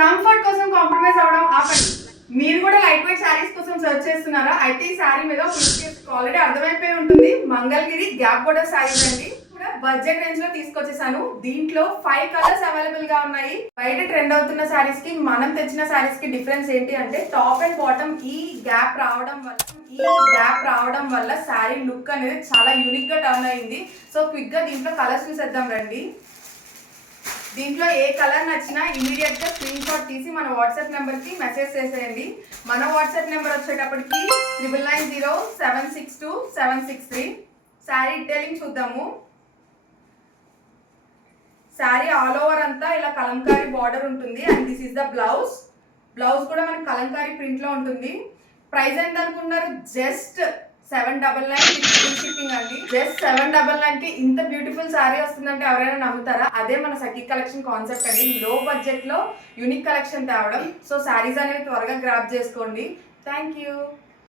Comfort కోసం compromise అవ్వడం ఆపండి. మీరు కూడా లైట్ వెయిట్ శారీస్ కోసం సర్చ్ చేస్తున్నారా? అయితే ఈ శారీ మీద ఆల్రెడీ అర్థమైపోయి ఉంటుంది. మంగళగిరి గ్యాప్ బోర్డర్ శారీస్ అండి. కూడా బడ్జెట్ రేంజ్ లో తీసుకొచ్చేసాను. దీంట్లో 5 కలర్స్ అవైలబుల్ గా ఉన్నాయి. బయట ట్రెండ్ అవుతున్న శారీస్ కి మనం తెచ్చిన శారీస్ కి డిఫరెన్స్ ఏంటి అంటే టాప్ అండ్ బాటమ్ ఈ గ్యాప్ రావడం వల్ల శారీ లుక్ అనేది చాలా యూనిక్ గా టర్న్ అయింది. సో క్విక్ గా దీంట్లో కలర్స్ చూసేద్దాం రండి. దీంట్లో ఏ కలర్ నచ్చినా ఇమీడియట్ గా స్క్రీన్ షాట్ తీసి మన వాట్సాప్ నెంబర్ కి మెసేజ్ చేసేయండి. మన వాట్సాప్ నెంబర్ వచ్చేటప్పటికి 9990762763. శారీ డీటెయిలింగ్ చూద్దాము. శారీ ఆల్ ఓవర్ అంతా ఇలా కలంకారీ బార్డర్ ఉంటుంది and this is the blouse. Blouse కూడా మనకి కలంకారీ ప్రింట్ లో ఉంటుంది. ప్రైస్ ఎంత అనుకున్నారు? జస్ట్ 799 ఫ్రీ షిప్పింగ్ అండి. జస్ట్ 799 కి ఇంత బ్యూటిఫుల్ శారీ వస్తుందంటే ఎవరైనా నమ్ముతారా? అదే మన సఖీ కలెక్షన్ కాన్సెప్ట్ అండి. లో బడ్జెట్ లో యూనిక్ కలెక్షన్ తేవడం. సో శారీస్ అనేవి త్వరగా గ్రాప్ చేసుకోండి. Thank you.